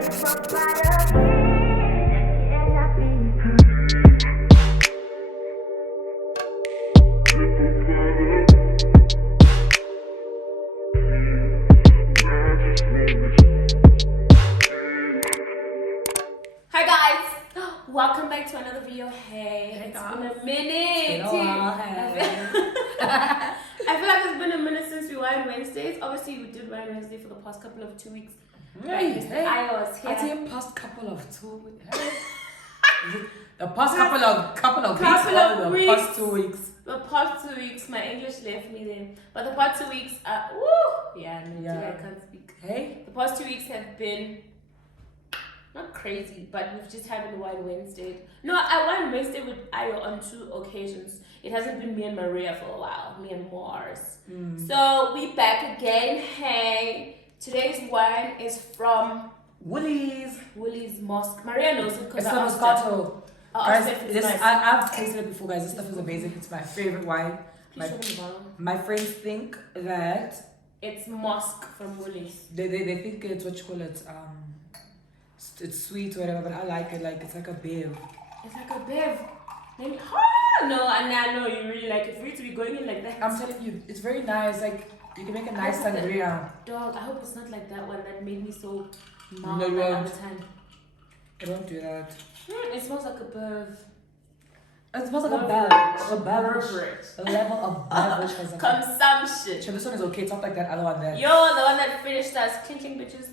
Hi guys, welcome back to another video. Hey, it's been a minute. I feel like it's been a minute since we wine Wednesdays. Obviously, we did wine Wednesday for the past couple of 2 weeks. I was here. I think past couple of 2 weeks. The past couple of weeks. Past 2 weeks. The past 2 weeks, my English left me there. But the past 2 weeks, I can't speak. Hey, the past 2 weeks have been not crazy, but we've just having wine Wednesday. No, I wine Wednesday with Ayo on 2 occasions. It hasn't been me and Maria for a while, me and Marz. So we back again. Hey, today's wine is from Woolies Mosque. Maria knows it because it's from Moscato. Guys, I've tasted it before, guys. This stuff is amazing. It's my favorite wine. My friends think that it's Mosque from Woolies. They think it's what you call it. It's sweet or whatever, but I like it. Like it's like a bev. It's like a bev. No, and I know you really like it. For you to be going in like that. I'm telling you, it's very nice. Like you can make a nice sangria. Dog, I hope it's not like that one that made me so mad no, all the time. I don't do that. It smells like a bev. It smells like a beverage. A level of beverage consumption. So this one is okay. It's not like that other one there. Yo, the one that finished us. Clinking bitches.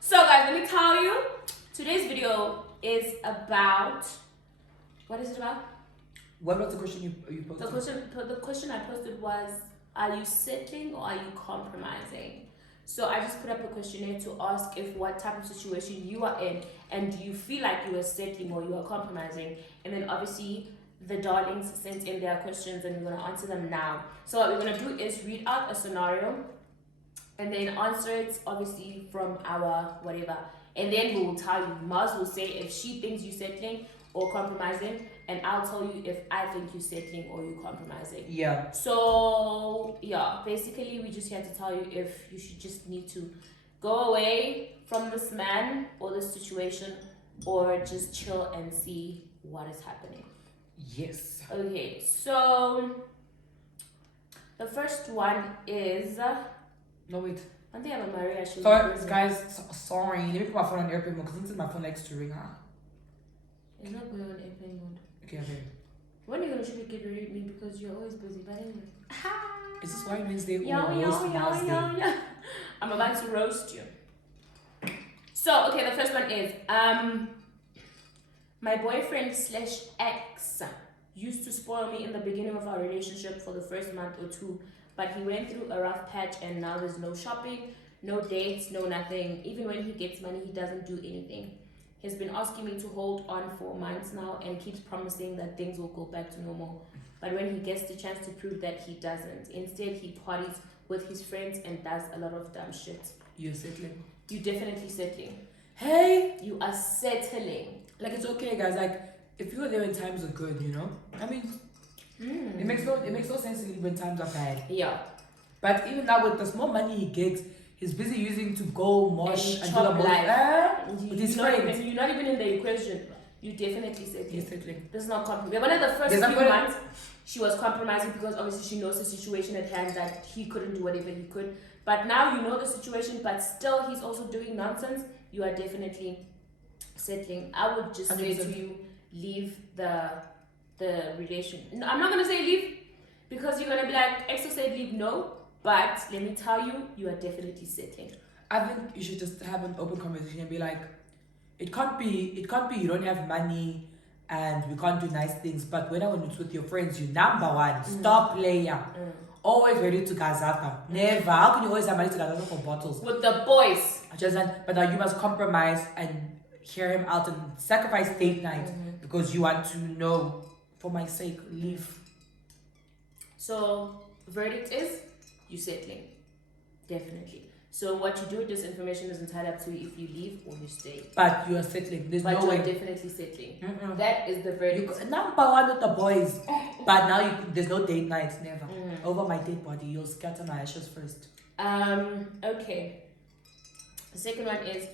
So guys, let me tell you, today's video is about, what is it about? What was the question you posted? The question I posted was, are you settling or are you compromising? So I just put up a questionnaire to ask if what type of situation you are in and do you feel like you are settling or you are compromising. And then obviously the darlings sent in their questions and we're going to answer them now. So what we're going to do is read out a scenario and then answer it obviously from our whatever. And then we will tell you, Marz will say if she thinks you're settling or compromising, and I'll tell you if I think you're settling or you're compromising. Yeah. So yeah, basically we just here to tell you if you should just need to go away from this man or this situation or just chill and see what is happening. Yes. Okay, so the first one is no wait. I think I'm a Maria. Sorry guys, sorry. Let me put my phone on airplane mode because my phone likes to ring. It's not going on airplane mode. Okay. When are you gonna should get ready with me because you're always busy? But anyway. Is this why Wednesday or Yeah. I'm about to roast you. So okay, the first one is my boyfriend / ex used to spoil me in the beginning of our relationship for the first month or 2, but he went through a rough patch and now there's no shopping, no dates, no nothing. Even when he gets money, he doesn't do anything. He's been asking me to hold on for months now and keeps promising that things will go back to normal. But when he gets the chance to prove that, he doesn't. Instead, he parties with his friends and does a lot of dumb shit. You're settling. You're definitely settling. Hey! You are settling. Like, it's okay, guys. Like, if you are there when times are good, you know? I mean, it makes no sense to leave when times are bad. Yeah. But even now, with the small money he gets, he's busy using to go mosh and do the life. With his friends. You're not even in the equation. You definitely settling. You're settling. This is not compromising. One of the first few months, she was compromising because obviously she knows the situation at hand that he couldn't do whatever he could. But now you know the situation, but still he's also doing nonsense. You are definitely settling. I would just say to you, leave the relation. No, I'm not gonna say leave because you're gonna be like, Exo said leave. No. But let me tell you, you are definitely settling. I think you should just have an open conversation and be like, it can't be you don't have money and we can't do nice things, but when it's with your friends, you number one, star player. Always ready to gazapa. Never. How can you always have money to gazapa for bottles? With the boys. But now you must compromise and hear him out and sacrifice date night because you want to know, for my sake, leave. So, verdict is, you settling. Definitely. So what you do with this information is entirely up to you if you leave or you stay. But you are settling. There's no way. But you're definitely settling. That is the verdict. Number one with the boys. But now there's no date nights, never. Over my dead body, you'll scatter my ashes first. Okay. The second one is,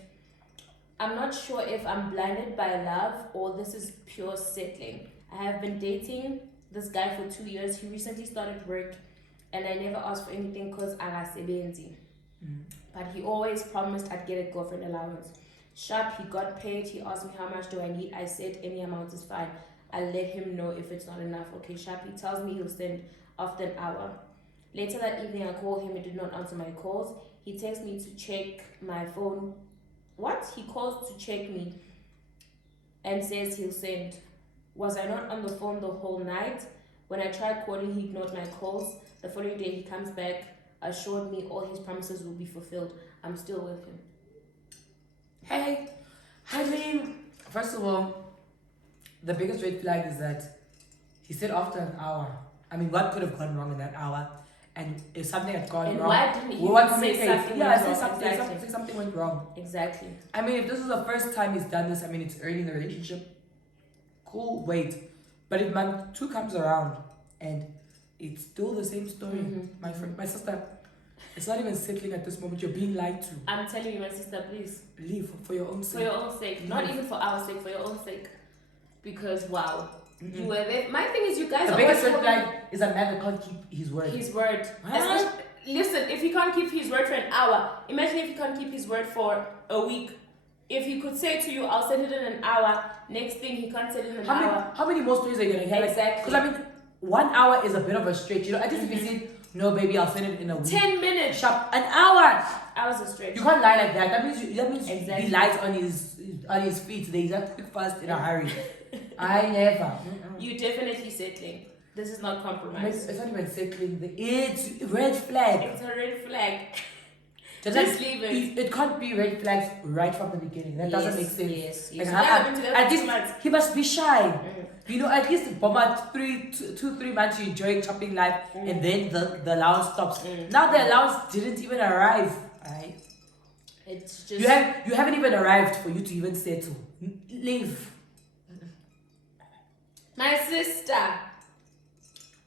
I'm not sure if I'm blinded by love or this is pure settling. I have been dating this guy for 2 years. He recently started work and I never asked for anything because akasebenzi. But he always promised I'd get a girlfriend allowance. Sharp, he got paid. He asked me how much do I need. I said any amount is fine. I'll let him know if it's not enough. Okay, Sharp, he tells me he'll send after an hour. Later that evening, I called him. He did not answer my calls. He texts me to check my phone. What? He calls to check me and says he'll send. Was I not on the phone the whole night? When I tried calling, he ignored my calls. The following day, he comes back, assured me all his promises will be fulfilled. I'm still with him. Hey, I mean, first of all, the biggest red flag is that he said after an hour. I mean, what could have gone wrong in that hour? And if something had gone And wrong, why didn't he what say communicate? something Yeah, went say wrong? something, Exactly. say something went wrong. Exactly. I mean, if this is the first time he's done this, I mean, it's early in the relationship. Cool, wait. But if month 2 comes around and it's still the same story, my friend, my sister, it's not even settling at this moment. You're being lied to. I'm telling you, my sister, please. Leave for your own For sake. your own sake. Not even for our sake, for your own sake. Because, wow. You were there. My thing is, you guys The are biggest always red flag is a man that can't keep his word. his word. Huh? Listen, if he can't keep his word for an hour, imagine if he can't keep his word for a week. If he could say to you, I'll send it in an hour, next thing he can't send it in an hour. How many more stories are you gonna hear? Exactly. Because I mean, 1 hour is a bit of a stretch. You know, I just if you say, no, baby, I'll send it in a week. 10 minutes. Sharp, an hour. Hours a stretch. You can't lie like that. That means Exactly. he lies on his feet. He's a quick fast in a hurry. I never. You definitely settling. This is not compromise. It's not even settling. It's red flag. It's a red flag. Just Just leave it. It can't be red flags right from the beginning. That doesn't make sense. Yes. Like, You guys have been together at for 2 least months. he must be shy. You know, at least bomb 3 months you enjoying shopping life, and then the allowance stops. Now the allowance didn't even arrive. Right? It's just You haven't even arrived for you to even settle. Leave. my sister.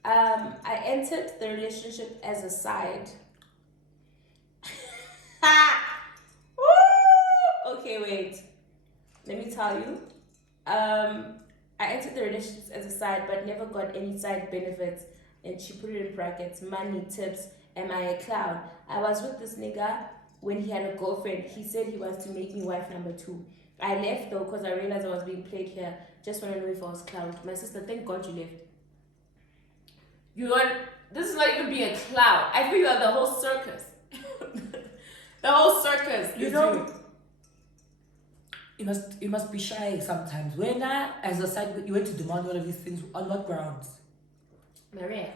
I entered the relationship as a side. Woo! Okay, wait. Let me tell you. I entered the relationship as a side, but never got any side benefits. And she put it in brackets: money, tips. Am I a clown? I was with this nigga when he had a girlfriend. He said he wants to make me wife number 2. I left though because I realized I was being played here. Just want to know if I was clowned. My sister, thank God you left. You are. This is not even being a clown. I feel you are the whole circus. The whole circus. You is know, you must be shy sometimes. When as a side, you went to demand all of these things on what grounds? Maria,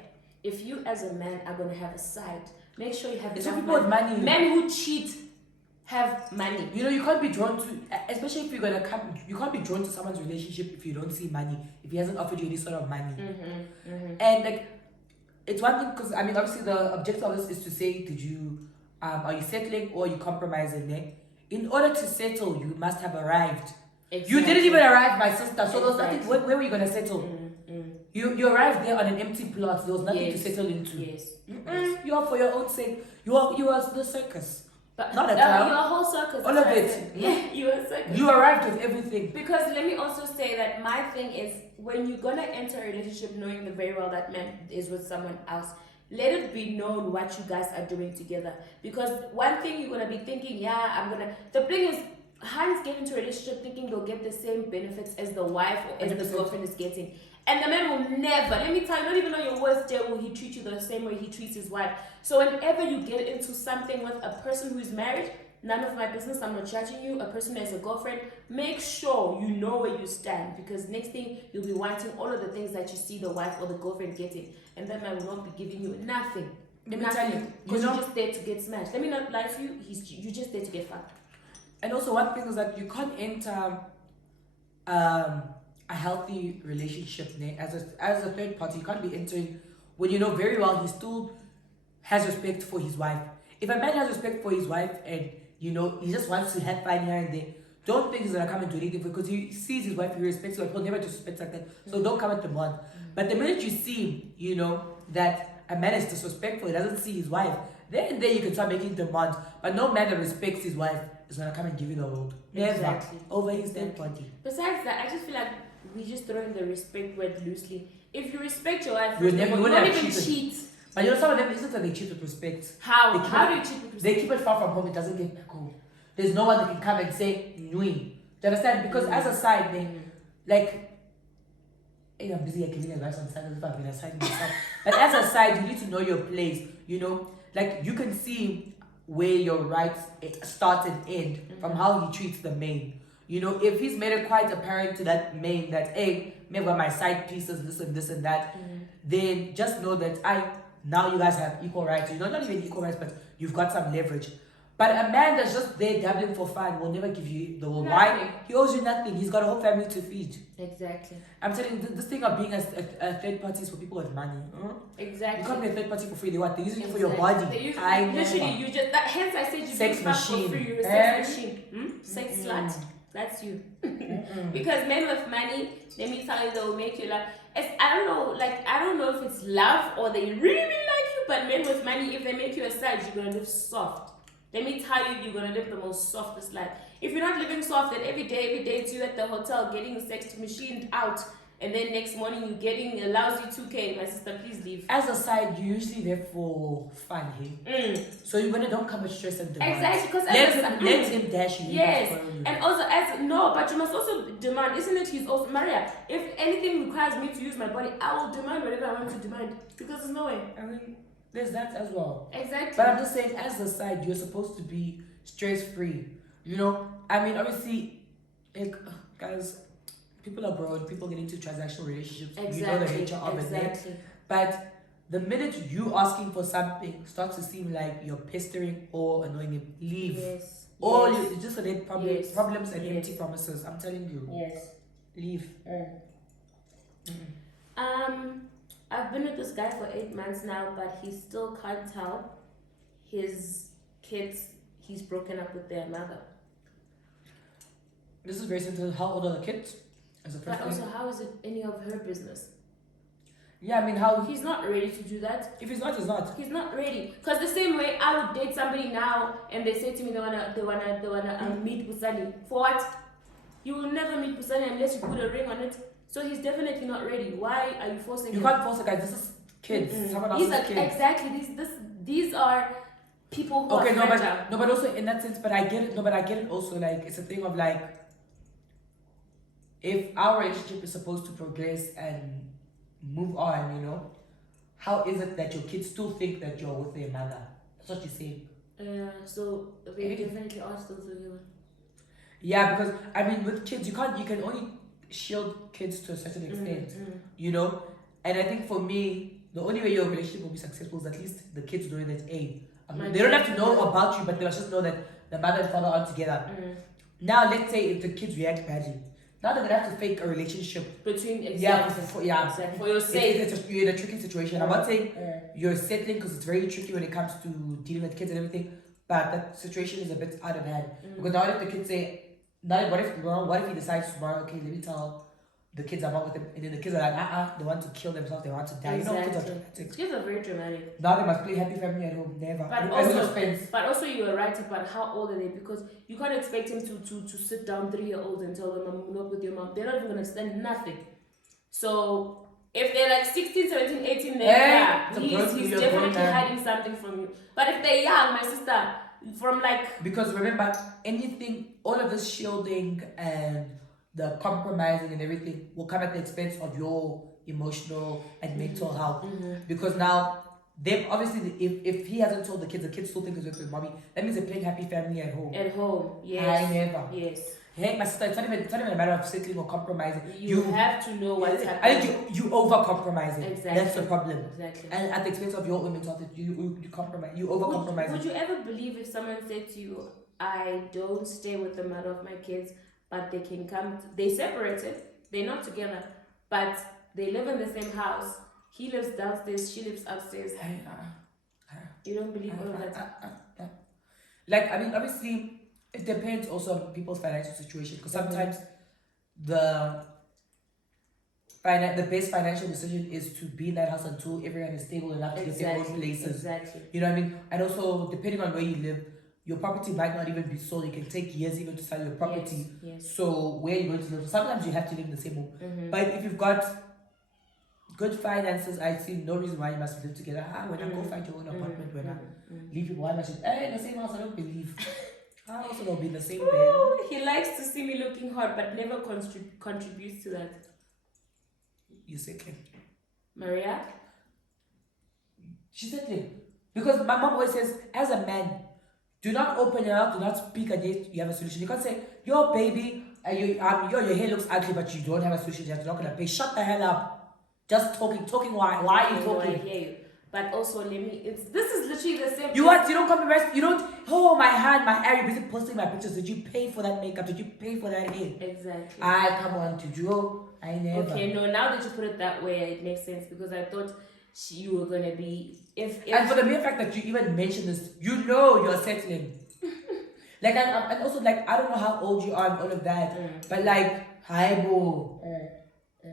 if you as a man are going to have a side, make sure you have It's enough people with money. Men who cheat have money. You know, you can't be drawn to, especially if you're gonna come, you can't be drawn to someone's relationship if you don't see money, if he hasn't offered you any sort of money. And like, it's one thing because I mean, obviously the objective of this is to say, are you settling or are you compromising? Eh? In order to settle, you must have arrived. Exactly. You didn't even arrive, my sister. So there was nothing. Exactly. Where were you gonna settle? You arrived there on an empty plot. There was nothing to settle into. Yes. You are for your own sake. You are the circus. But Not a clown. you're a whole circus. All that's of what I it. said. Yeah, you're a circus. You arrived with everything. Because let me also say that my thing is, when you're gonna enter a relationship knowing very well that man is with someone else, let it be known what you guys are doing together. Because one thing you're gonna be thinking, the thing is, Hans get into a relationship thinking they'll get the same benefits as the wife or as the 100%. girlfriend is getting. And the man will never, let me tell you, not even on your worst day will he treat you the same way he treats his wife. So whenever you get into something with a person who is married, none of my business, I'm not judging you, a person as a girlfriend, make sure you know where you stand, because next thing you'll be wanting all of the things that you see the wife or the girlfriend getting, and that man will not be giving you nothing. Let me tell you, because you're just there to get smashed. Let me not lie to you, you're just there to get fucked. And also one thing is that you can't enter a healthy relationship as a third party. You can't be entering when you know very well he still has respect for his wife. If a man has respect for his wife and you know he just wants to have fun here and there, don't think he's gonna come and do anything because he sees his wife, he respects her, he'll never disrespect like that. So don't come at the mod. But the minute you see, you know, that a man is disrespectful, he doesn't see his wife, then you can start making demands. But no man that respects his wife is gonna come and give you the world. Never. Exactly. Over his dead body. Besides that, I just feel like we just throwing the respect word loosely. If you respect your wife, You you never- you won't wouldn't even have cheated. cheat. But you know, some of them, it's not that they cheat with respect. How? They keep How it- do you cheat with respect? They keep it far from home, it doesn't get back home. There's no one that can come and say, Nui. Do you understand? Because as a side, they, like, hey, I'm busy giving advice on the side as if I've been aside myself. But as a side, you need to know your place, you know? Like, you can see where your rights start and end from how he treats the main. You know, if he's made it quite apparent to that main that, hey, maybe my side pieces, this and that, then just know that now you guys have equal rights. You know, not even equal rights, but you've got some leverage. But a man that's just there dabbling for fun will never give you the world. Why? He owes you nothing. He's got a whole family to feed. Exactly. I'm telling you, this thing of being a third party is for people with money. Exactly. You can't be a third party for free. They use it for your body. They use I literally, never. you just that. Hence, I said you Sex do fuck machine. for free. You're a sex machine. Sex slut. That's you. Because men with money, let me tell you, they'll make you laugh. I don't know if it's love or they really like you, but men with money, if they make you a side, you're gonna live soft. Let me tell you, you're gonna live the most softest life. If you're not living soft, then every day it's you at the hotel getting sex machined out, and then next morning you're getting a lousy 2K. My sister, please leave. As a side, you're usually there for fun, hey? So you don't come with stress and demand. Exactly, because let him dash you. Yes, and also but you must also demand, isn't it? He's also Maria. If anything requires me to use my body, I will demand whatever I want to demand because there's no way. I mean, there's that as well. Exactly. But I'm just saying, as a side, you're supposed to be stress-free. You know, I mean, obviously, like, guys, people abroad, people get into transactional relationships. Exactly. You know the nature of it. But the minute you asking for something starts to seem like you're pestering or annoying him, leave. Yes. Or yes. you just create problems and empty promises. I'm telling you. Yes. Leave. I've been with this guy for 8 months now, but he still can't tell his kids he's broken up with their mother. This is very simple. How old are the kids? As a But also, how is it any of her business? Yeah, I mean, how He's not ready to do that. if he's not, he's not. He's not ready. Cause the same way I would date somebody now, and they say to me they wanna meet Busani. For what? You will never meet Busani unless you put a ring on it. So he's definitely not ready. Why are you forcing him? You can't force a guy. This is kids. Someone else's kids. Exactly. These are people who are fragile. but also in that sense, but I get it. No, but I get it also. Like, it's a thing of like, if our relationship is supposed to progress and move on, you know, how is it that your kids still think that you're with their mother? That's what you're saying. So they definitely are still together. Yeah, because I mean, with kids, you can only shield kids to a certain extent, you know. And I think for me, the only way your relationship will be successful is at least the kids knowing that, hey, they don't have to know about you, but they must just know that the mother and father are together. Now, let's say if the kids react badly, now they're gonna have to fake a relationship between for your sake. You're in a tricky situation. I'm not saying you're settling because it's very tricky when it comes to dealing with kids and everything, but that situation is a bit out of hand. Because now if the kids say, what if he decides tomorrow, okay, let me tell the kids I'm not with them, and then the kids are like, they want to kill themselves, they want to die. Exactly. You know, kids are dramatic. Kids are very dramatic. Now they must play happy family at home, never. But also you were right about how old are they, because you can't expect him to sit down 3-year-olds and tell them I'm not with your mom. They're not even gonna understand nothing. So if they're like 16, 17, 18, then he's definitely hiding something from you. But if they're young, my sister, from like, because remember, all of this shielding and the compromising and everything will come at the expense of your emotional and mental health. Because now, them obviously, if he hasn't told the kids still think he's with mommy. That means they're playing happy family at home. At home, yes. I never. Yes. Hey, my sister, it's not even a matter of settling or compromising. You have to know what's happening. I think you over compromising. Exactly. That's the problem. Exactly. And at the expense of your own mental health, you compromise. You over compromise. Would you ever believe if someone said to you, I don't stay with the mother of my kids, but they can come, they separated, they're not together, but they live in the same house. He lives downstairs, she lives upstairs. You don't believe all of that? Like, I mean, obviously, it depends also on people's financial situation, because sometimes the the best financial decision is to be in that house until everyone is stable enough to get their own places. Exactly. You know what I mean? And also, depending on where you live, your property might not even be sold. It can take years even to sell your property. Yes. So where you're going to live, sometimes you have to live in the same home. But if you've got good finances, I see no reason why you must live together. When I go find your own apartment, when I leave people, why must you? Hey, in the same house, I don't believe. I also don't be in the same bed. He likes to see me looking hot, but never contributes to that. You settling. Maria? She's settling. Because my mom always says, as a man, do not open your mouth, do not speak until you have a solution. You can't say, yo baby, your hair looks ugly, but you don't have a solution, you're not gonna pay. Shut the hell up. Just talking why are you talking? I hear you. But also this is literally the same. You don't compromise, you don't, oh my hand, my hair, you're busy posting my pictures. Did you pay for that makeup? Did you pay for that hair? Exactly. Come on to Joe. I never. Okay, no, now that you put it that way, it makes sense because I thought you were gonna be and for the mere fact that you even mentioned this, you know you're settling. Like and also like I don't know how old you are and all of that, but like hi boo. Do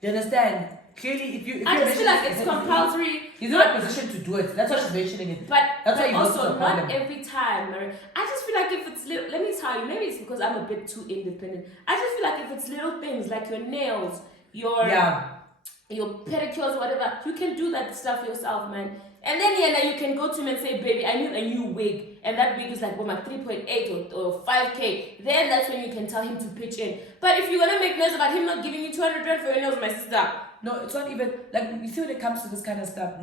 you understand? Clearly, if I just feel like it's compulsory. He's not in a position to do it. That's why she's mentioning it. But that's why also not every time. I just feel like if it's little, let me tell you, maybe it's because I'm a bit too independent. I just feel like if it's little things like your nails, your pedicures, whatever, you can do that stuff yourself, man. And then you can go to him and say, baby, I need a new wig. And that wig is like, 3.8 or 5K. Then that's when you can tell him to pitch in. But if you're going to make noise about him not giving you 200 rand for your nails, my sister. No, it's not even, like, you see when it comes to this kind of stuff,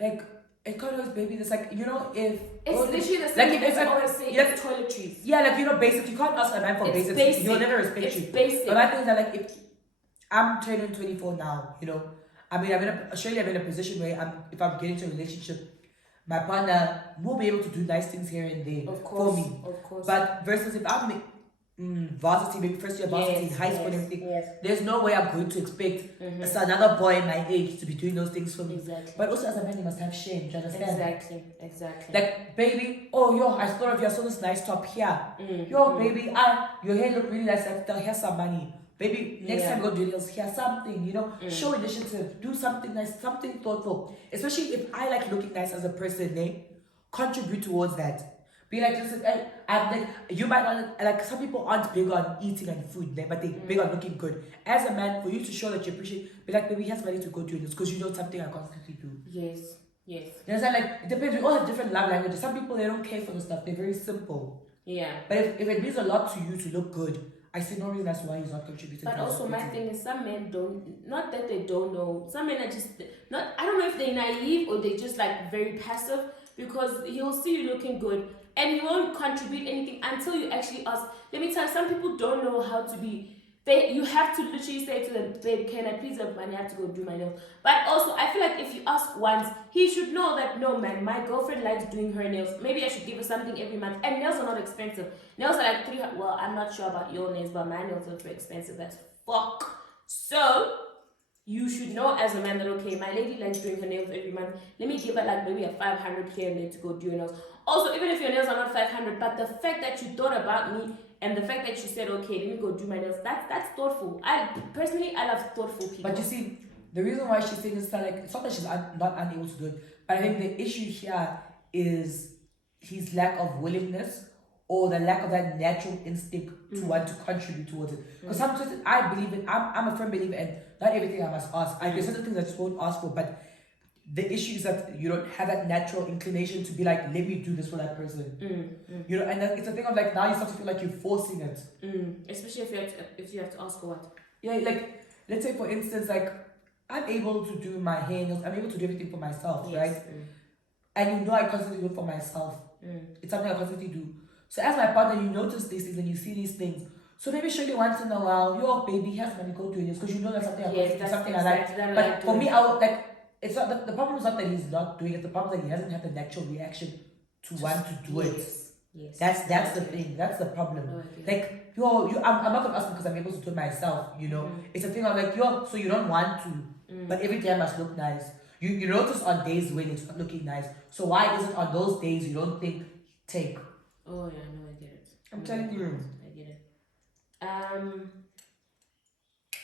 like, it can't always baby, it's like, you know, if... It's literally the same like, thing I always say, it's toiletries. Yeah, like, you know, basic, you can't ask a man for basics. Basic. He'll never respect it's you. Basic. But my thing is that, like, if I'm turning 24 now, you know, I mean, I'm in a position where if I'm getting into a relationship, my partner will be able to do nice things here and there for me. Of course. But versus if I'm varsity, maybe first year varsity, high school and everything, there's no way I'm going to expect another boy my age to be doing those things for me. Exactly. But also as a man, you must have shame, do you understand? Exactly. Like, baby, oh, yo, I thought of you, I saw this nice top here. Yo, baby, your hair look really nice, here's some money. Baby, next time go do nails, here's something, you know, show initiative, do something nice, something thoughtful. Especially if I like looking nice as a person, contribute towards that. Be like, listen, I'm like, you might not, like, some people aren't big on eating and food, but they're big on looking good. As a man, for you to show that you appreciate, be like, baby, here's money to go do this, because you know something I constantly do. Yes. You understand? Like, it depends, we all have different love languages. Some people, they don't care for the stuff, they're very simple. Yeah. But if it means a lot to you to look good, I see no reason that's why he's not contributing. But also my thing is some men don't, not that they don't know, some men are just not, I don't know if they're naive or they're just like very passive, because he'll see you looking good and he won't contribute anything until you actually ask. Let me tell you, some people don't know how to be, you have to literally say to them, babe, can I please have money? I have to go do my nails. But also, I feel like if you ask once, he should know that, no, man, my girlfriend likes doing her nails. Maybe I should give her something every month. And nails are not expensive. Nails are like well, I'm not sure about your nails, but my nails are very expensive as fuck. So, you should know as a man that, okay, my lady likes doing her nails every month. Let me give her like maybe a 500 here and there to go do your nails. Also, even if your nails are not 500, but the fact that you thought about me and the fact that you said, okay, let me go do my nails, that's thoughtful. I love thoughtful people. But you see, the reason why she's saying this, like, it's not that she's not unable to do it, but I think the issue here is his lack of willingness or the lack of that natural instinct to want to contribute towards it. Because sometimes I believe in, I'm a firm believer in not everything I must ask. There's certain things I just won't ask for, but the issue is that you don't have that natural inclination to be like, let me do this for that person. You know, and it's a thing of like, now you start to feel like you're forcing it. Especially if you have to ask for what? Yeah, like, let's say for instance, like, I'm able to do my hair nails, I'm able to do everything for myself, right? And you know I constantly do it for myself. It's something I constantly do. So as my partner, you notice these things and you see these things. So maybe surely once in a while, yo, baby, here's money, go do this, because you know that's something I like. But for me, I would like, it's not the problem is not that he's not doing it. The problem is that he hasn't had the natural reaction to want to do it. Yes. That's the thing. That's the problem. Like, I'm not gonna ask because I'm able to do it myself. You know, it's a thing of like, so you don't want to, but every day must look nice. You notice on days when it's not looking nice. So why is it on those days you don't think take? Oh yeah, no, I get it. I'm telling you. I get it.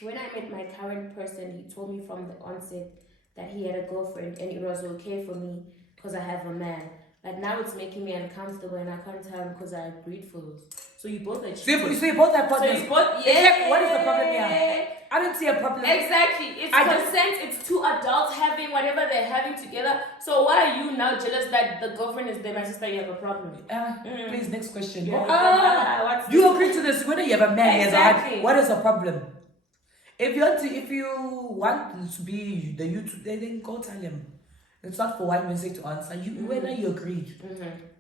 when I met my current person, he told me from the onset that he had a girlfriend and it was okay for me because I have a man. Like now it's making me uncomfortable and I can't tell him because I agreed for it. So you both are cheating. So you both have So partners. you both, It's like, what is the problem here? I don't see a problem. Exactly. It's consent. It's two adults having whatever they're having together. So why are you now jealous that the girlfriend is there? My sister, you have a problem. Please, next question. What's you agree to this? Whether you have a man, exactly. what is the problem? If you want to be the YouTube, then go tell him. It's not for one mistake to answer. Whether you agreed.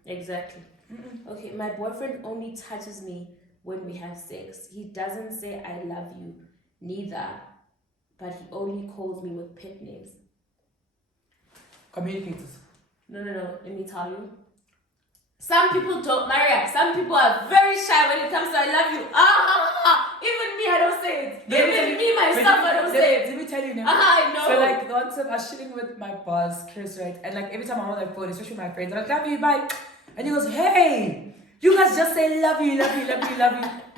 Exactly. Okay, my boyfriend only touches me when we have sex. He doesn't say I love you, neither, but he only calls me with pet names. Communicators. No. Let me tell you. Some people don't, Maria. Some people are very shy when it comes to I love you. Even me, I don't say it. Even me myself, I don't say it. Let me tell you now. I know. So like the one time I was chilling with my boss, Chris, right? And like every time I'm on my phone, especially my friends, I'm like, love you, bye. And he goes, hey, you guys just say love you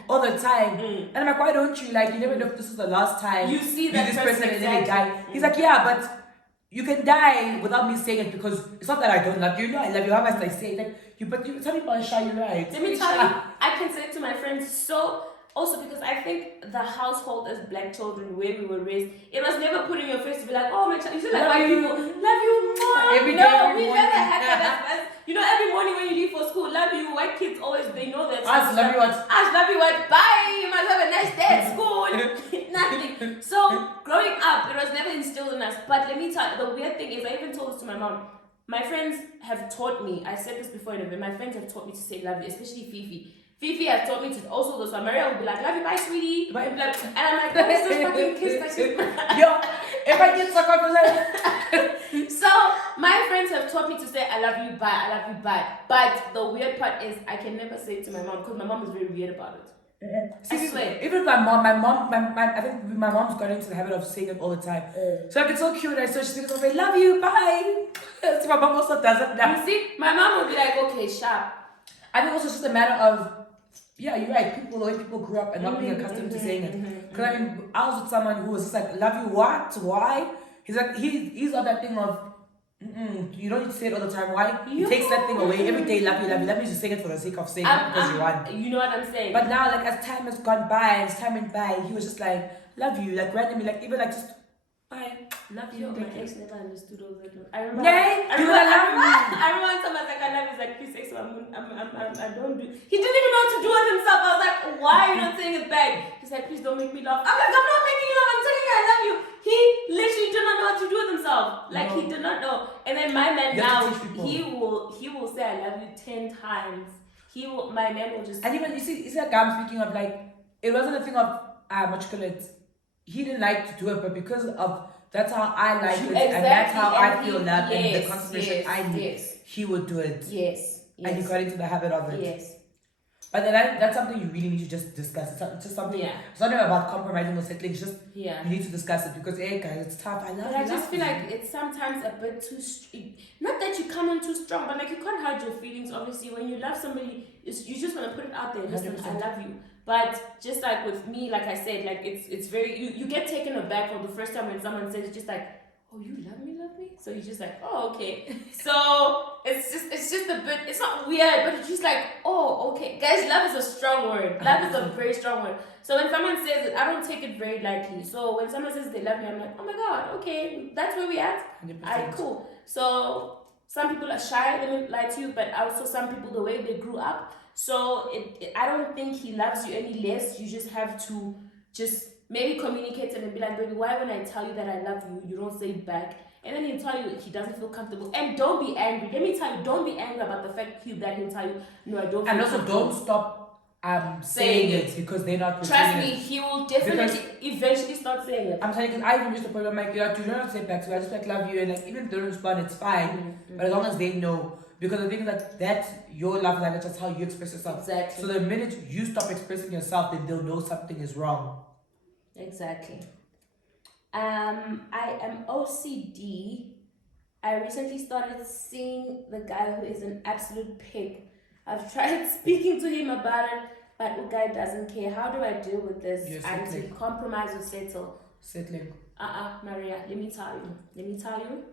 all the time. And I'm like, why don't you? Like, you never know if this is the last time you see that this person and then they die. He's like, yeah, but you can die without me saying it because it's not that I don't love you. No, I love you. How must I say it? Like, but some people are shy, you're right. Let me tell you, I can say it to my friends so. Also, because I think the household as black children, where we were raised, it was never put in your face to be like, oh my child, you feel like white people, love you more. Every day, we never had that. You know, every morning when you leave for school, love you. White kids always, they know that. Ask, love you what? Ask, love you what? Bye. You must have a nice day at school. Nothing. So, growing up, it was never instilled in us. But let me tell you, the weird thing is, I even told this to my mom. My friends have taught me, I said this before in a video, my friends have taught me to say love you, especially Fifi. Fifi has taught me to also those. So Maria will be like, love you, bye, sweetie. Bye. And I'm like, what is this fucking kiss that she's Yo, if I get stuck on that. So my friends have taught me to say, I love you, bye, I love you, bye. But the weird part is, I can never say it to my mom because my mom is very weird about it. I swear. Even my mom, I think my mom's got into the habit of saying it all the time. So like it's so cute. I so she's gonna say, love you, bye. So my mom also does it now. You see, my mom will be like, okay, sharp. I think also it's just a matter of, yeah, you're right. The way people grew up and not being accustomed to saying it. Because I mean, I was with someone who was just like, love you, what? Why? He's like, he's on that thing of, you don't need to say it all the time. Why? He takes that thing away every day. Love you. Let me just say it for the sake of saying it because you want. You know what I'm saying? But now, like as time has gone by, as time went by, he was just like, love you, like randomly, like even like just, bye, love you. My ex never understood all that. I remember. I remember when someone was like, I love you. He's like, please say so. I don't do. He didn't even know what to do with himself. I was like, why are you not saying it back? He's like, please don't make me laugh. I'm like, I'm not making you laugh. I'm telling you, I love you. He literally did not know what to do with himself. Like he did not know. And then my man now, he will say I love you 10 times. My man will just. And even you see like I'm speaking of like it wasn't a thing of what you call it. He didn't like to do it, but because of that's how I like it, and that's how I feel loved, and the concentration I need, he would do it. Yes. And he got into the habit of it. Yes. But then that's something you really need to just discuss. It's just something. Yeah. It's not even about compromising or settling. It's just you need to discuss it because hey guys, it's tough. I just feel like it's sometimes a bit too. Not that you come on too strong, but like you can't hide your feelings. Obviously, when you love somebody, you just want to put it out there. Listen, 100%. I love you. But just like with me, like I said, like it's very you get taken aback for the first time when someone says it's just like, oh, you love me. So you're just like, oh, okay. So it's just a bit. It's not weird, but it's just like, oh, okay. Guys, love is a strong word. Love is a very strong word. So when someone says it, I don't take it very lightly. So when someone says they love me, I'm like, oh my god, okay, that's where we at. 100%. Cool. So some people are shy. Let me lie to you, but also some people the way they grew up. So I don't think he loves you any less. You just have to just maybe communicate and be like, baby, why when I tell you that I love you, you don't say it back? And then he'll tell you he doesn't feel comfortable. And don't be angry. Let me tell you, don't be angry about the fact that he'll tell you, no, I don't feel And also don't stop saying it because they're not. Trust me, he will definitely eventually start saying it. I'm telling you, because I even reached the point where I'm like, you do not say it back to me. I just like love you. And like, even if they don't respond, it's fine. But as long as they know. Because the thing is that's your love language, that's how you express yourself. Exactly. So the minute you stop expressing yourself, then they'll know something is wrong. Exactly. I am OCD. I recently started seeing the guy who is an absolute pig. I've tried speaking to him about it, But guy doesn't care. How do I deal with this? You're Auntie, settling. compromise or settle? Settling. Maria, let me tell you.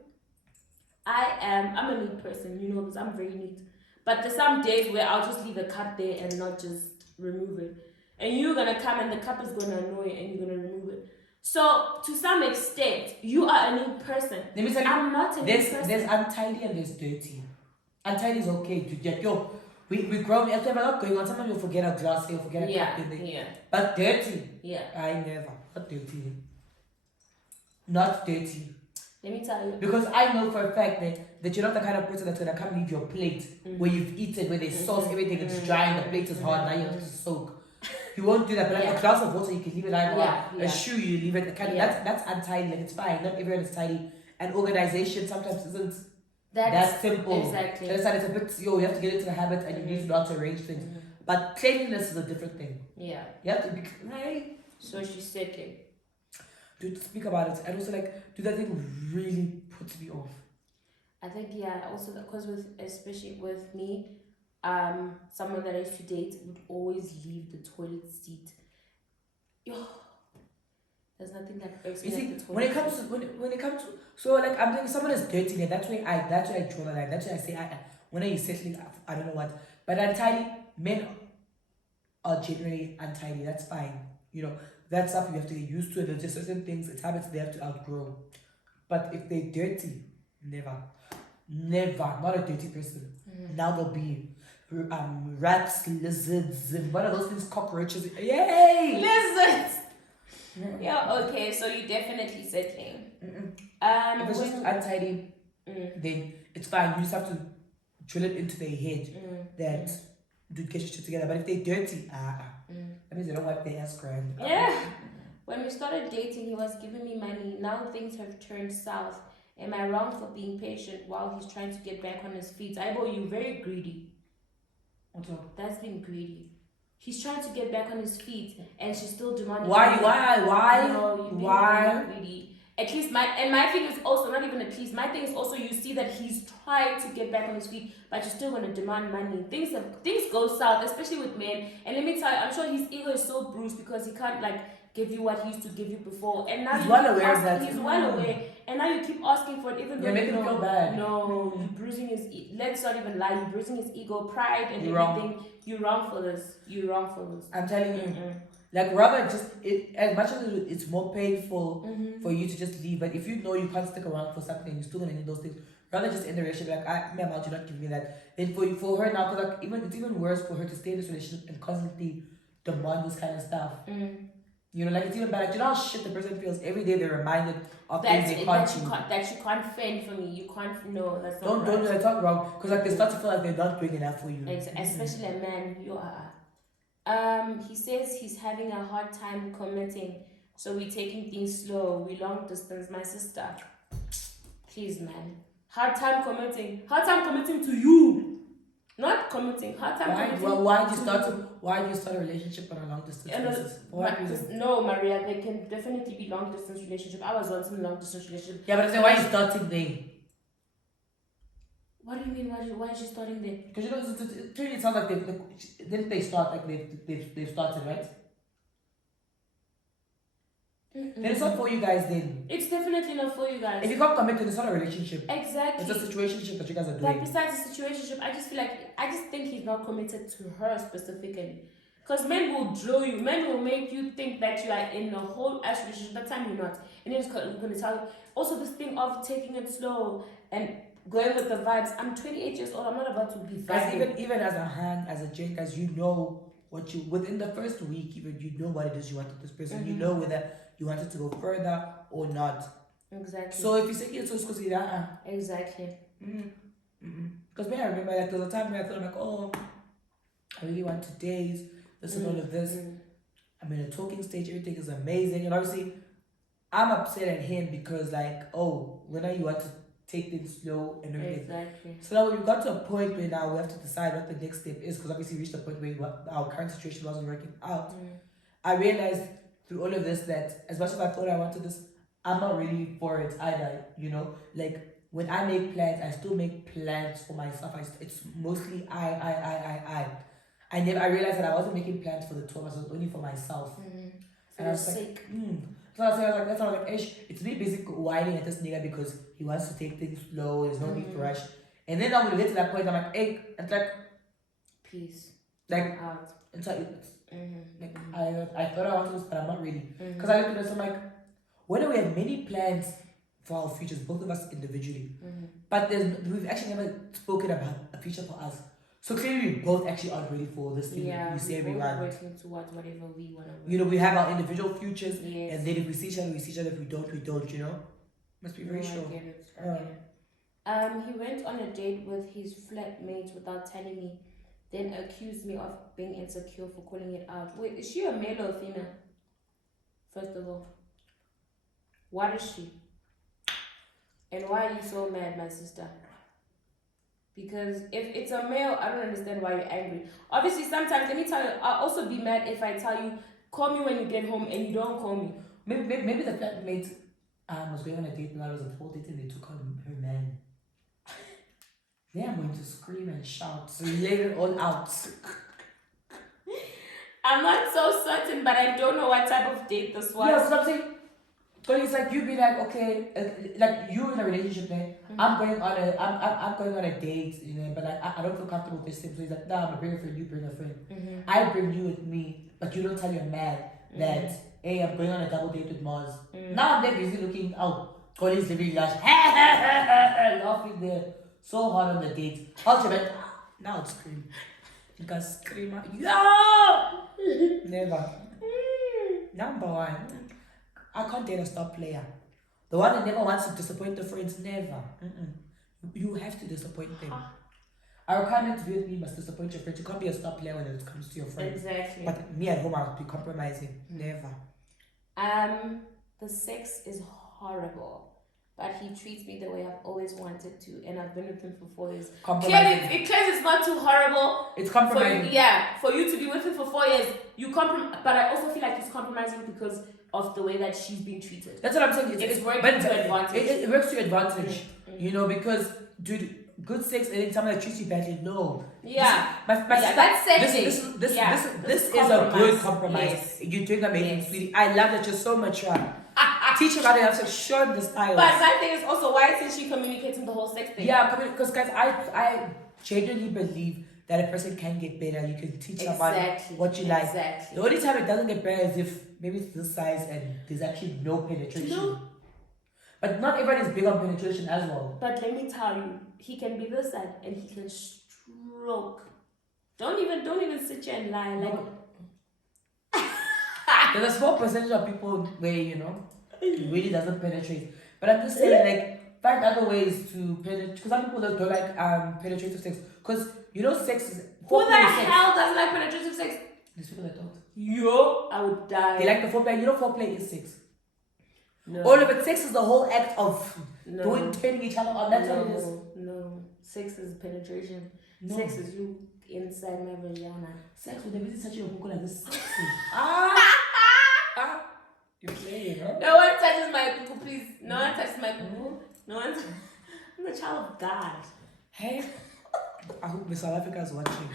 I'm a neat person, you know, because I'm very neat. But there's some days where I'll just leave a cup there and not just remove it. And you're gonna come and the cup is gonna annoy you and you're gonna remove it. So to some extent, you are a neat person. Let me tell you, I'm not a neat person. there's untidy and there's dirty. Untidy is okay to get we grown after we're not going on, sometimes you'll forget a glass, you'll forget a cup in there. Yeah. But dirty. Yeah. I never. Not dirty. Not dirty. Let me tell you. Because I know for a fact that you're not the kind of person that's gonna come leave your plate where you've eaten, where there's sauce, everything is dry and the plate is hard, now you have to soak. You won't do that, but like a glass of water you can leave it like a shoe you leave it that's untidy, like it's fine, not everyone is tidy. And organization sometimes isn't that simple. Exactly. It's a bit you have to get into the habit and you need to know how to arrange things. But cleanliness is a different thing. Yeah. You have to be So she's settling. Dude, speak about it. And also like, dude, that thing really puts me off. I think also because especially with me, someone that I used to date would always leave the toilet seat. There's nothing that irks me like the toilet. When it comes to so like I'm thinking someone is dirty there, that's where I draw the line. That's why I say when are you settling, I don't know what. But untidy, men are generally untidy, that's fine. You know, that's stuff you have to get used to. There's just certain things, it's habits they have to outgrow. But if they're dirty, never, not a dirty person. Now they'll be rats, lizards, and what are those things? Cockroaches. Yay! Lizards. Yeah. Okay. So you definitely settling. If it's just untidy, then it's fine. You just have to drill it into their head that dude, get your shit together. But if they're dirty, that means they don't wipe their ass grand. Yeah. When we started dating, he was giving me money. Now things have turned south. Am I wrong for being patient while he's trying to get back on his feet? You're very greedy. What's up? That's being greedy. He's trying to get back on his feet, and she's still demanding. Why? No, you're being very greedy. At least my thing is also not even at least. My thing is also you see that he's trying to get back on his feet, but you're still gonna demand money. Things go south, especially with men. And let me tell you, I'm sure his ego is so bruised because he can't give you what he used to give you before. And now he's well aware of that. He's well aware. And now you keep asking for it, even though you're making him feel bad. No, you're bruising his. Let's not even lie. You're bruising his ego, pride, and everything. You're wrong for this. I'm telling you. Rather as much as it's more painful for you to just leave, but if you know you can't stick around for something, you're still gonna need those things. Rather just end the relationship you're not giving me that. And for her now, because it's even worse for her to stay in this relationship and constantly demand this kind of stuff. You know, it's even bad. You know how shit the person feels every day. They're reminded of things they can't do. That you can't fend for me. You can't. No, that's not. Don't do that. That's not wrong. Because they start to feel like they're not doing enough for you. Especially a man. You are. He says he's having a hard time committing, so we're taking things slow. We long distance, my sister. Please, man. Hard time committing to you. Not committing. Hard time committing. Why do you start a relationship on a long distance basis? No, Maria, there can definitely be long distance relationship. I was once in a long distance relationship. Yeah, but why are you starting there? What do you mean? Why is she starting there? Because it really sounds like they've started, right? Then it's not for you guys then. It's definitely not for you guys. If you can't commit, then it's not a relationship. Exactly. It's a situationship that you guys are doing. But besides the situationship, I just think he's not committed to her specifically. Because men will drill you. Men will make you think that you are in a whole ass relationship. That time you're not. And then he's going to tell you. Also this thing of taking it slow and going with the vibes. I'm 28 years old. I'm not about to be vibing. Even as a hand, as a gent, as you know what you within the first week, even you know what it is you want with this person. You know whether you wanted to go further or not. Exactly. So if you say it's supposed to be exactly. Because I remember there was a time where I thought I really want to date this and all of this. I'm in a talking stage, everything is amazing, and obviously I'm upset at him because when are you want to take things slow and everything. Exactly. So now we've got to a point where now we have to decide what the next step is, because obviously we reached a point where our current situation wasn't working out. I realized through all of this that as much as I thought I wanted this, I'm not really for it either, you know? When I make plans, I still make plans for myself. It's mostly I I realized that I wasn't making plans for the 2 of us, it was only for myself. And I was like, So I was like, that's how I was like, Ish, it's me basically whining at this nigga because he wants to take things slow, there's no need to rush. And then I'm gonna get to that point, I'm like, hey, it's like, peace. like, Out. it's like, like I thought I wanted this, but I'm not really. Because I looked at this, I'm like, why do we have many plans for our futures, both of us individually? But we've actually never spoken about a future for us. So clearly, we both actually aren't ready for this thing. We say we want. Working towards whatever we want to. You know, we have our individual futures, yes. And then if we see each other, we see each other. If we don't, we don't. You know, must be very sure. I get it. He went on a date with his flatmate without telling me, then accused me of being insecure for calling it out. Wait, is she a male or a female? First of all, what is she? And why are you so mad, my sister? Because if it's a male, I don't understand why you're angry. Obviously, sometimes, let me tell you, I'll also be mad if I tell you, call me when you get home and you don't call me. Maybe the flatmate was going on a date and I was at whole date and they took her man. Then I'm going to scream and shout, so you let it all out. I'm not so certain, but I don't know what type of date this was. Yeah, so I'm saying, but it's like you be like, okay, like you in a relationship there. I'm going on a date, you know, but like I don't feel comfortable with this thing. So he's like, nah, I'm gonna bring a friend, you bring a friend. I bring you with me, but you don't tell your man that, hey, I'm going on a double date with Marz. Now I'm there busy looking out, Collins living large, laughing there, so hard on the date. Ultimate, now it's scream. You can scream out, yo! Never. Number one. I can't date a star player. The one that never wants to disappoint the friends, never. You have to disappoint them. Our requirement to be with me must disappoint your friends. You can't be a star player when it comes to your friends. Exactly. But me at home, I'll be compromising. Never. The sex is horrible, but he treats me the way I've always wanted to, and I've been with him for 4 years. Clearly, it's not too horrible. It's compromising. For you to be with him for 4 years, but I also feel like he's compromising because of the way that she's being treated. That's what I'm saying. It's working to advantage. It works to your advantage. You know, because, dude, good sex and then someone that treats you badly, no. Yeah. That's sexy. This is a good compromise. Yes. You're doing amazing, sweetie. I love that you're so mature. Teach her how to have sex, show them the styles. But my thing is also, why isn't she communicating the whole sex thing? Yeah, because guys, I genuinely believe that a person can get better. You can teach someone what you like. The only time it doesn't get better is if maybe it's this size and there's actually no penetration. No. But not everyone is big on penetration as well. But let me tell you, he can be this side and he can stroke. Don't even sit here and lie. No. There's a small percentage of people where, you know, it really doesn't penetrate. But I'm just saying, like, find other ways to penetrate. Because some people don't like penetrative sex. Because, you know, sex is... Who the hell doesn't like penetrative sex? These people that don't. Yo, I would die. They like the foreplay. You know, foreplay is sex. No. All of it, sex is the whole act of turning each other on. That's what it is. No. Sex is penetration. No. Sex is you inside my vagina. Sex with the busy touching your hook like this. Sexy. You're playing, huh? No one touches my poo, please. No one touches my poo. No one. I'm a child of God. Hey, I hope Miss South Africa is watching.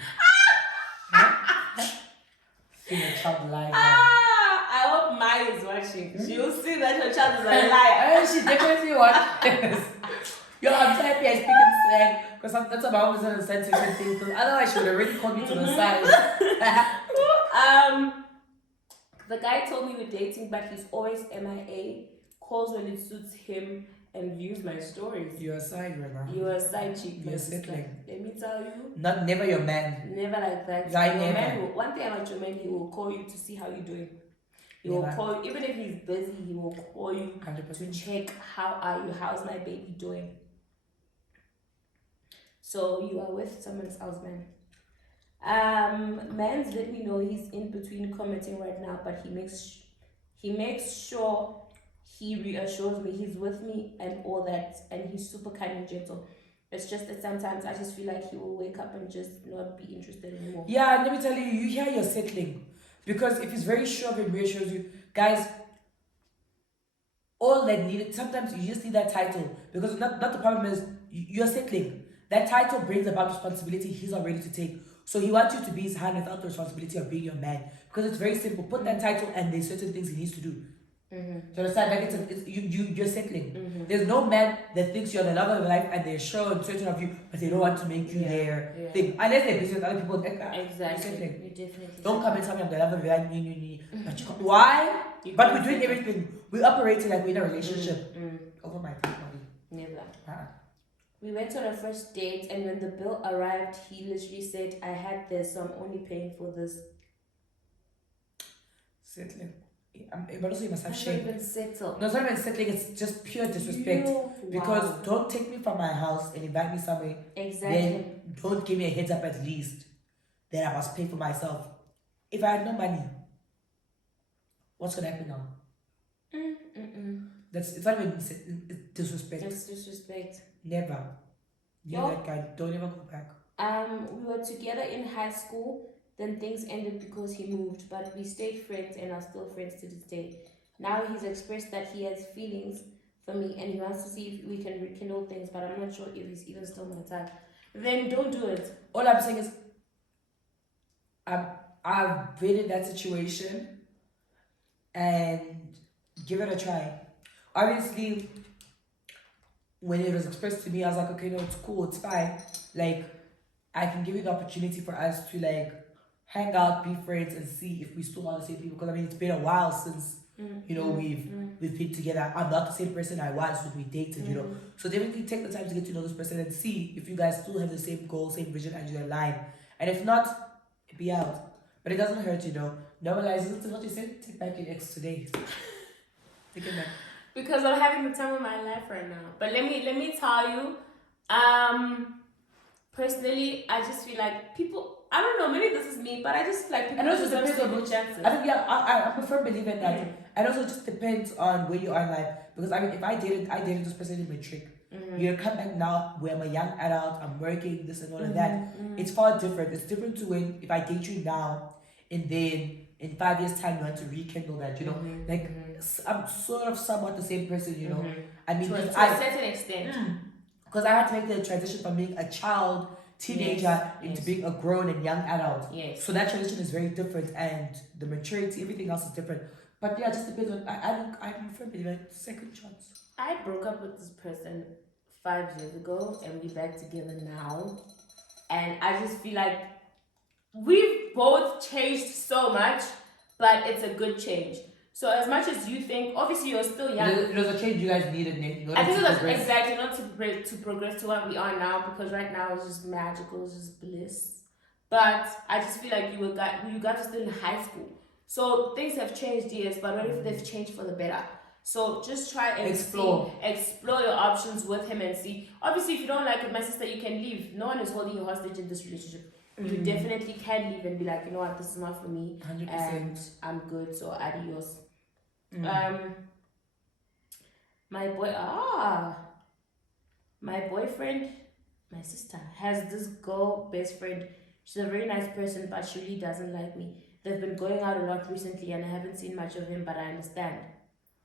See your child lying. I hope Maya is watching. She will see that her child is a liar. She definitely watches. Yo, I'm so happy I speak in slang because that's about always understand certain things. Because otherwise, she would have already called me to the side. The guy told me we're dating, but he's always MIA. Calls when it suits him and views my stories. You're a side runner. You're a side chick. You're settling. Let me tell you. Never your man. Never like that. Never. Man one thing about your man, he will call you to see how you're doing. He will call you, even if he's busy, he will call you 100%. to check how are you, how's my baby doing. So you are with someone else, man. Man's let me know he's in between commenting right now, but he makes sure he reassures me he's with me and all that, and he's super kind and gentle. It's just that sometimes I just feel like he will wake up and just not be interested anymore. Yeah, let me tell you, you hear you're settling. Because if he's very sure and reassures you, guys, all that needed, sometimes you just need that title. Because not the problem is, you're settling. That title brings about responsibility he's not ready to take. So he wants you to be his hand without the responsibility of being your man. Because it's very simple. Put that title and there's certain things he needs to do. Do you understand? Like you're settling. There's no man that thinks you're the love of your life and they're sure and certain of you, but they don't want to make you their thing. Unless they're busy with other people. Exactly. You definitely don't come and tell me I'm the love of your life. But why? But we're doing everything. We operating like we're in a relationship. Over my body. Never. We went on a first date, and when the bill arrived, he literally said, "I had this, so I'm only paying for this." Settling. But also you must have That's shame. not even settled. No, it's not even settling, it's just pure disrespect. Because don't take me from my house and invite me somewhere. Exactly. Then don't give me a heads up at least that I must pay for myself. If I had no money, what's gonna happen now? It's not even disrespect. It's disrespect. Never. That guy. Don't ever go back. We were together in high school. Then things ended because he moved, but we stayed friends and are still friends to this day. Now he's expressed that he has feelings for me and he wants to see if we can rekindle things, but I'm not sure if he's even still my type. Then don't do it. All I'm saying is, I've been in that situation and give it a try. Obviously, when it was expressed to me, I was like, okay, no, it's cool, it's fine. Like, I can give you the opportunity for us to like hang out, be friends, and see if we still are the same people. Because I mean, it's been a while since we've been together. I'm not the same person I was when we dated, So definitely take the time to get to know this person and see if you guys still have the same goal, same vision, and you're aligned. And if not, be out. But it doesn't hurt, Normalize it. What you said, take back your ex today. Take it back. Because I'm having the time of my life right now. But let me tell you, personally, I just feel like people. I don't know, maybe this is me, but I just feel like people deserve second chances. I think I prefer believing that. And also it just depends on where you are in life. Because I mean, if I dated this person in matric, you come back now where I'm a young adult, I'm working, this and all of that. It's far different. It's different to when if I date you now and then in 5 years' time you want to rekindle that, I'm sort of somewhat the same person, I mean, to a certain extent. Because I had to make the transition from being a child, teenager, into being a grown and young adult. Yes. So that transition is very different, and the maturity, everything else is different. But yeah, it just depends on. I prefer maybe like second chance. I broke up with this person 5 years ago, and we're back together now, and I just feel like we've both changed so much, but it's a good change. So as much as you think, obviously you're still young. It was a change you guys needed, Nick. I think it was exactly not to progress to what we are now, because right now it's just magical, it's just bliss. But I just feel like you guys are still in high school, so things have changed, yes. But what if they've changed for the better? So just try and explore your options with him and see. Obviously, if you don't like it, my sister, you can leave. No one is holding you hostage in this relationship. You definitely can leave and be like, you know what, this is not for me, 100%. and I'm good. So adios. My boyfriend, my sister, has this girl best friend. She's a very nice person, but she really doesn't like me. They've been going out a lot recently and I haven't seen much of him, but I understand.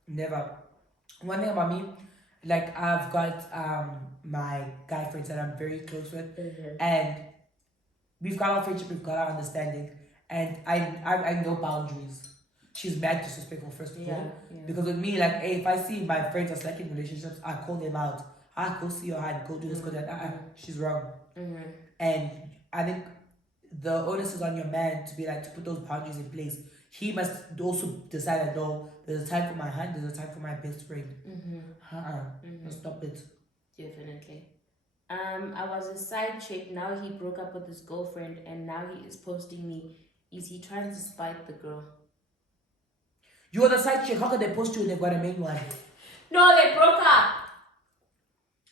Never. One thing about me, like I've got my guy friends that I'm very close with, and we've got our friendship, we've got our understanding, and I know boundaries. She's mad disrespectful, first of all. Because with me, like, hey, if I see my friends are slacking relationships, I call them out. I go see your hand, go do this, go do that. She's wrong. And I think the onus is on your man to be like, to put those boundaries in place. He must also decide that, no, there's a time for my hand, there's a time for my best friend. Stop it. Definitely. I was a side chick, now he broke up with his girlfriend and now he is posting me. Is he trying to spite the girl? You're the side chick, how can they post you and they've got a main one? No, they broke up.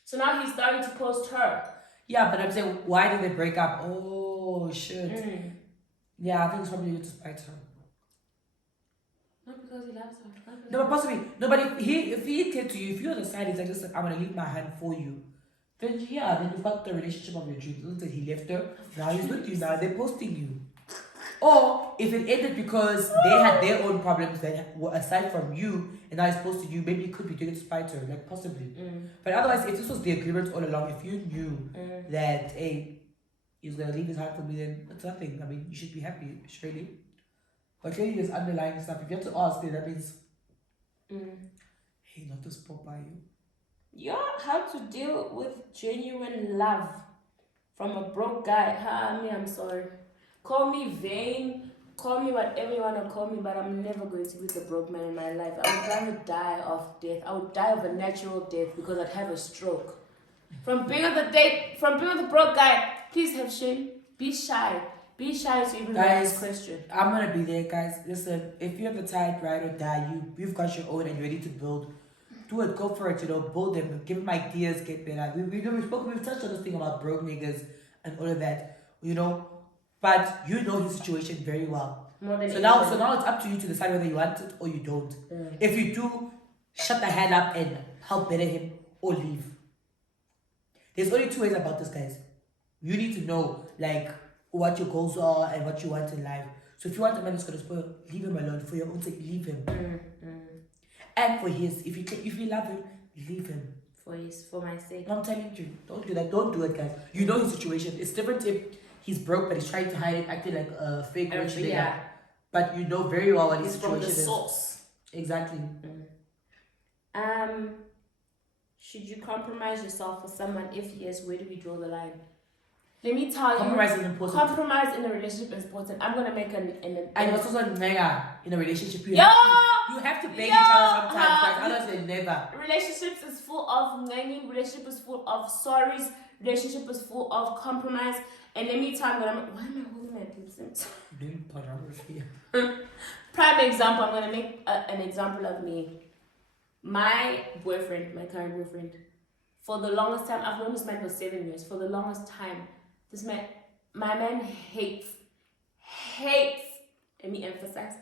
So now he's starting to post her. Yeah, but I'm saying, why did they break up? Oh, shit. Yeah, I think it's probably to spite her. Not because he loves her. No, but possibly. No, but if he came to you, if you're the side, he's like, listen, I'm going to leave my hand for you. Then yeah, then you've got the relationship of your dreams. Isn't it? He left her, now he's with you, now they're posting you. Or if it ended because they had their own problems that were aside from you, and now he's posting you, maybe it could be doing it to spite her, like possibly. But otherwise, if this was the agreement all along, if you knew that, hey, he's gonna leave his heart for me, then that's nothing. I mean, you should be happy, surely. But clearly, there's underlying stuff. If you have to ask, then that means, hey, not this Popeye. Yeah, how to deal with genuine love from a broke guy. I'm sorry. Call me vain, call me whatever you want to call me, but I'm never going to be the broke man in my life. I would rather die of death. I would die of a natural death because I'd have a stroke. From being with the broke guy, please have shame. Be shy. Be shy to even ask this question. I'm gonna be there, guys. Listen, if you have the type, ride or die, you've got your own and you're ready to build. Do it, go for it, build them, give them ideas, get better. We've touched on this thing about broke niggas and all of that, but you know his situation very well. So now it's up to you to decide whether you want it or you don't. If you do, shut the hell up and help better him or leave. There's only two ways about this, guys. You need to know, what your goals are and what you want in life. So if you want a man who's gonna spoil, leave him alone. For your own sake, leave him. And for his, if you love him, leave him. For my sake. I'm telling you, don't do that. Don't do it, guys. You know his situation. It's different if he's broke, but he's trying to hide it, acting like a fake rich nigga. Yeah. But you know very well what his situation is. From the source. Exactly. Should you compromise yourself for someone? If yes, where do we draw the line? Let me tell you. Compromise is important. Compromise in a relationship is important. I'm gonna make and it's also mega in a relationship. You have to beg each other sometimes, guys. Otherwise, never. Relationships is full of nganging. Relationship is full of sorries. Relationship is full of compromise. And let me tell you, why am I holding my boobs? Doing pornography. Prime example. I'm gonna make an example of me. My boyfriend, my current boyfriend, for the longest time, I've known this man for 7 years. For the longest time, my man hates, let me emphasize,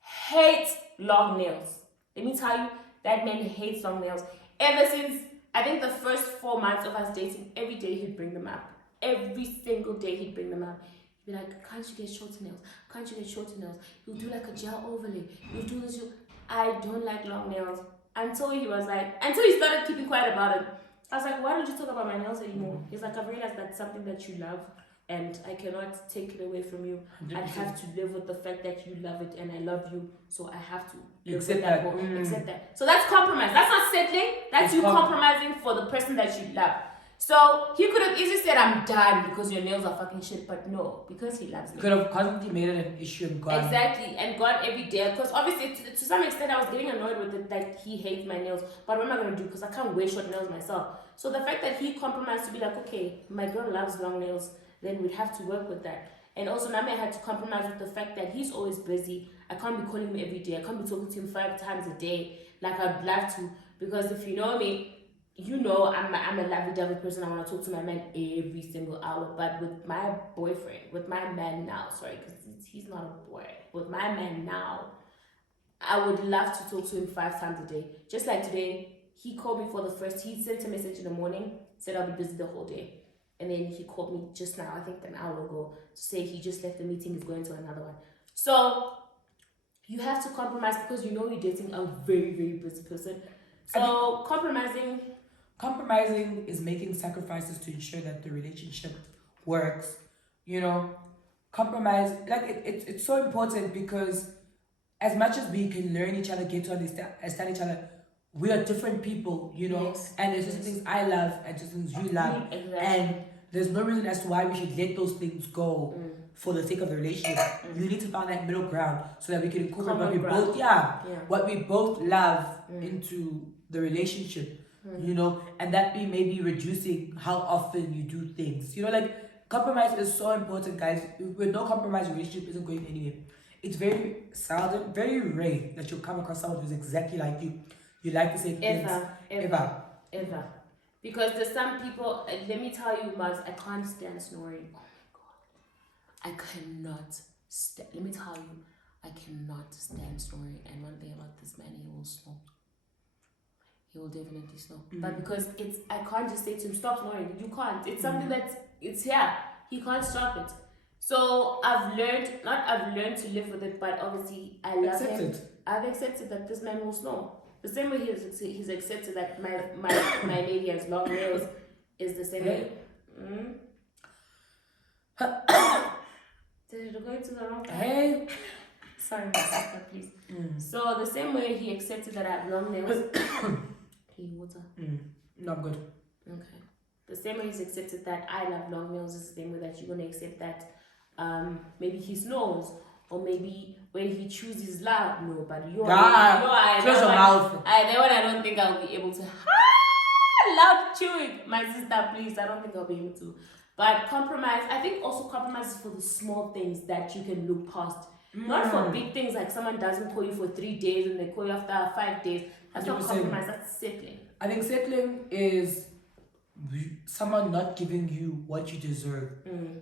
hates long nails. Let me tell you, that man hates long nails. Ever since, I think the first 4 months of us dating, every day he'd bring them up. Every single day he'd bring them up. He'd be like, can't you get shorter nails? Can't you get shorter nails? You'll do like a gel overlay. You'll do this. I don't like long nails. Until he started keeping quiet about it. I was like, why don't you talk about my nails anymore? He's like, I've realized that's something that you love and I cannot take it away from you. I have to live with the fact that you love it and I love you, so I have to accept that. So that's compromise. That's not settling. That's you compromising for the person that you love. So he could have easily said, I'm done because your nails are fucking shit, but no, because he loves me. Could have constantly made it an issue and gone. Exactly, and gone every day. Because obviously, to some extent, I was getting annoyed with it that he hates my nails. But what am I going to do? Because I can't wear short nails myself. So the fact that he compromised to be like, okay, my girl loves long nails, then we'd have to work with that. And also, Nami had to compromise with the fact that he's always busy. I can't be calling him every day. I can't be talking to him 5 times a day like I'd love to. Because if you know me, you know I'm a lovey-dovey person. I want to talk to my man every single hour. But with my boyfriend, with my man now, sorry, because he's not a boy. With my man now, I would love to talk to him 5 times a day. Just like today, he called me for the first. He sent a message in the morning, said I'll be busy the whole day. And then he called me just now, I think an hour ago, to say he just left the meeting, he's going to another one. So you have to compromise because you know you're dating a very, very busy person. So compromising is making sacrifices to ensure that the relationship works. Compromise, it's so important because as much as we can learn each other, get to understand each other, we are different people, Yes. and there's just things I love and just things you love. Exactly. And there's no reason as to why we should let those things go for the sake of the relationship. You need to find that middle ground so that we can incorporate what we both love into the relationship. And that be maybe reducing how often you do things. Compromise is so important, guys. With no compromise, relationship isn't going anywhere. It's very seldom, very rare that you'll come across someone who's exactly like you. You like the same things. Ever. Because there's some people, let me tell you, Marz, I can't stand snoring. Oh my God. I cannot stand, let me tell you, I cannot stand snoring. And one thing about this man, he will snore. He will definitely snore. But because I can't just say to him, stop snoring. You can't. It's something it's here. He can't stop it. So I've learned to live with it, but obviously I love him. I've accepted that this man will snore. The same way he's accepted that my lady has long nails is the same way. Did it go into the wrong part? Hey. Sorry, my sister, please. So the same way he accepted that I have long nails. Hey, water. No, I'm good. Okay. The same way he's accepted that I love long nails is the same way that you're gonna accept that maybe his nose, or maybe when he chooses loud. No, but Close your mouth. That one I don't think I'll be able to. Loud chewing, my sister, please. I don't think I'll be able to. But compromise, I think also compromise is for the small things that you can look past. Not for big things like someone doesn't call you for 3 days and they call you after 5 days. That's not 100%. compromise, that's settling. I think settling is someone not giving you what you deserve.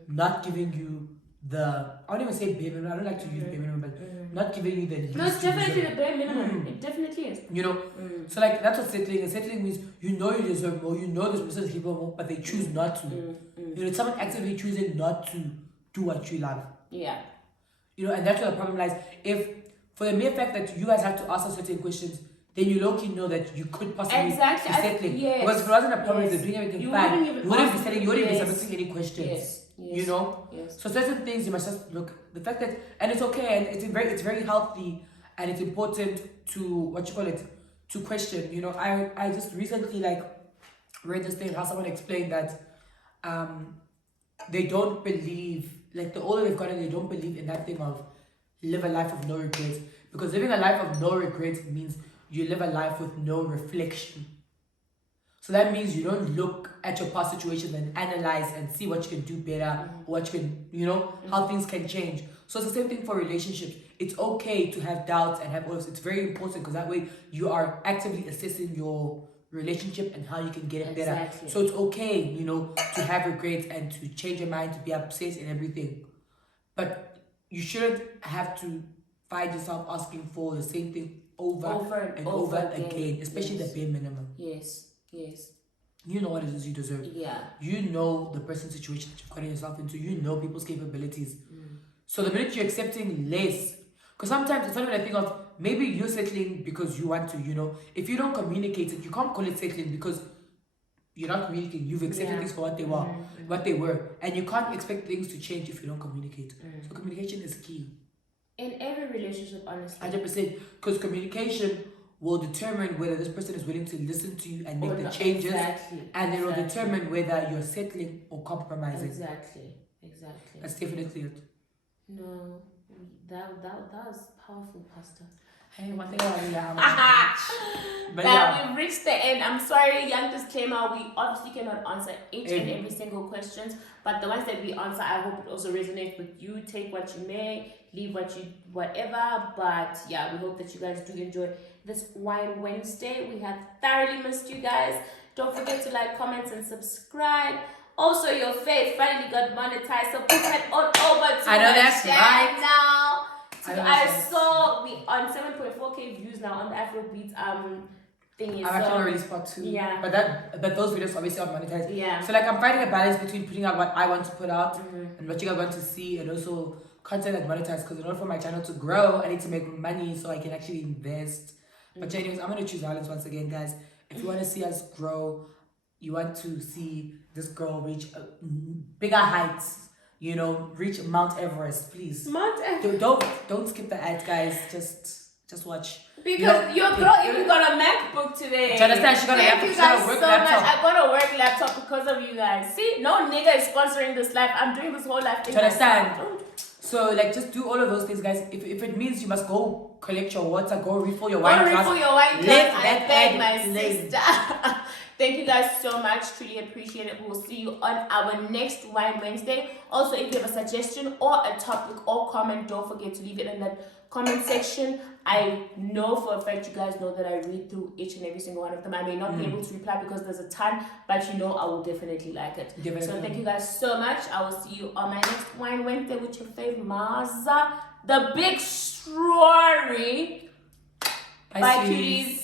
Not giving you the, I don't even say bare minimum, I don't like to use bare minimum, but not giving you the least. No, it's definitely the bare minimum. It definitely is. You know? So like that's what settling is. Settling means you know you deserve more, you know this person is capable more, but they choose not to. You know, someone actively choosing not to do what you love. Yeah. You know, and that's where the problem lies. If for the mere fact that you guys have to answer certain questions, then you low-key know that you could possibly be settling. Yes. Because if it wasn't a problem, they're doing everything fine, you wouldn't be settling, you wouldn't be submitting any questions. Yes. You know? Yes. So certain things you must just look, the fact that, and it's okay, and it's very healthy, and it's important to, to question. You know, I just recently read this thing how someone explained that they don't believe, the older they've gotten, they don't believe in that thing of live a life of no regrets. Because living a life of no regrets means you live a life with no reflection. So that means you don't look at your past situations and analyze and see what you can do better, what you can, how things can change. So it's the same thing for relationships. It's okay to have doubts and have all this. It's very important because that way you are actively assessing your relationship and how you can get it better. So it's okay, to have regrets and to change your mind, to be upset and everything. But you shouldn't have to find yourself asking for the same thing over and over again, especially the bare minimum. Yes. You know what it is you deserve. Yeah. You know the person's situation that you've gotten yourself into. You know people's capabilities. So the minute you're accepting less, because sometimes it's not even a thing of maybe you're settling because you want to, if you don't communicate it, you can't call it settling because you're not communicating. You've accepted things for what they were. And you can't expect things to change if you don't communicate. So communication is key. In every relationship, honestly. 100%. Because communication will determine whether this person is willing to listen to you and make the changes. And it will determine whether you're settling or compromising. Exactly. That's definitely it. No, that was powerful, Pastor. Hey, one thing I But we've reached the end. I'm sorry, young disclaimer, we obviously cannot answer each and every single questions, but the ones that we answer, I hope it also resonates with you. Take what you may, leave whatever, but yeah, we hope that you guys do enjoy this Wine Wednesday. We have thoroughly missed you guys. Don't forget to like, comment, and subscribe. Also, your face finally got monetized, so put that on over to my channel now. I saw we on 7.4k views now on the Afrobeat thingy. I'm actually already spot 2. Yeah. But those videos obviously are monetized. Yeah. So I'm finding a balance between putting out what I want to put out and what you guys want to see, and also content that monetized, because in order for my channel to grow, I need to make money so I can actually invest. But anyways, I'm gonna choose violence once again, guys. If you want to see us grow, you want to see this girl reach bigger heights, reach Mount Everest, please. Mount Everest. Don't skip the ads, guys. Just watch. Because your girl even got a MacBook today. Do you understand? She got a Thank you guys so much. I got a work laptop because of you guys. See, no nigga is sponsoring this life. I'm doing this whole life thing. Do you understand? So just do all of those things, guys. If it means you must go collect your water, go refill your wine glass. I beg my sister. Thank you guys so much. Truly appreciate it. We'll see you on our next Wine Wednesday. Also, if you have a suggestion or a topic or comment, don't forget to leave it in the comment section. I know for a fact you guys know that I read through each and every single one of them. I may not be able to reply because there's a ton, but I will definitely like it. So thank you guys so much. I will see you on my next Wine Wednesday with your favorite Marz, the big story. Bye, cuties.